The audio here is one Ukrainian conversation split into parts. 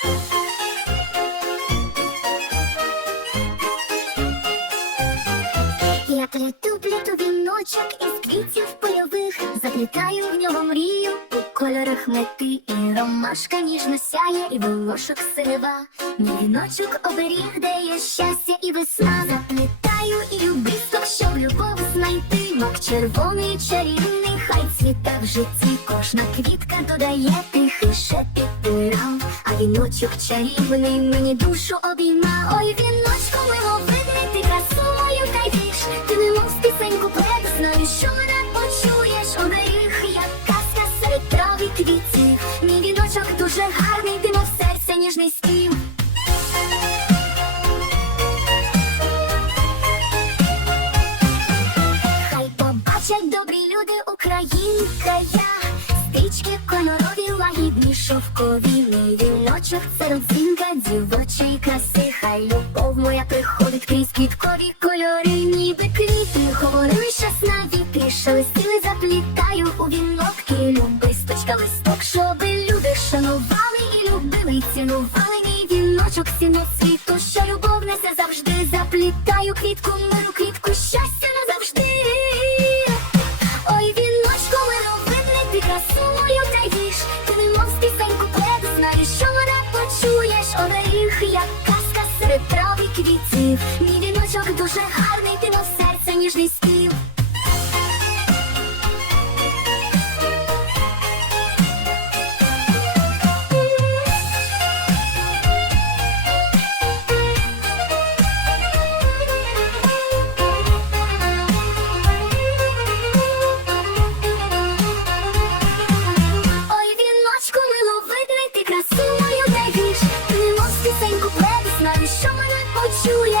Я плету, плету віночок із квітів польових, заплітаю в нього мрію у кольорах мети, і ромашка ніжно сяє, і волошок сива. Мій віночок оберіг, де є щастя і весна. Заплітаю і любисток, щоб любов знайти. Мак червоний чарівний, хай цвіте в житті. Кожна квітка додає тихий шепіт пирам, а віночок чарівний мені душу обійма. Ой, віночку миловидний, ти красу мою кайдиш, ти немов з пісеньку плед, знаю, що мене почуєш, оберіг, як казка серед трав і квітів. Мій віночок дуже гарний, ти мов серця ніжний спів. Хай побачать добрі люди, українка я Стрічки кольорові, лагідні, шовкові Мій віночок це дівочої краси Хай любов моя приходить крізь квіткові кольори Ніби квіти, говорили щас на вітрі Шелестіли, заплітаю у вінок І любисточка листок, щоби люди шанували і любили, цінували мій віночок сіно світу, що любов несе завжди. Заплітаю квітку, миру, квітку, щастя як казка серед трав і квітів. Мій віночок дуже гарний, ти на серце ніжний спів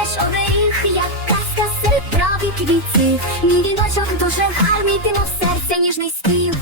почуєш Оберіг, як казка серед трав і квітів Мій віночок дуже гарний, ти мов серця ніжний спів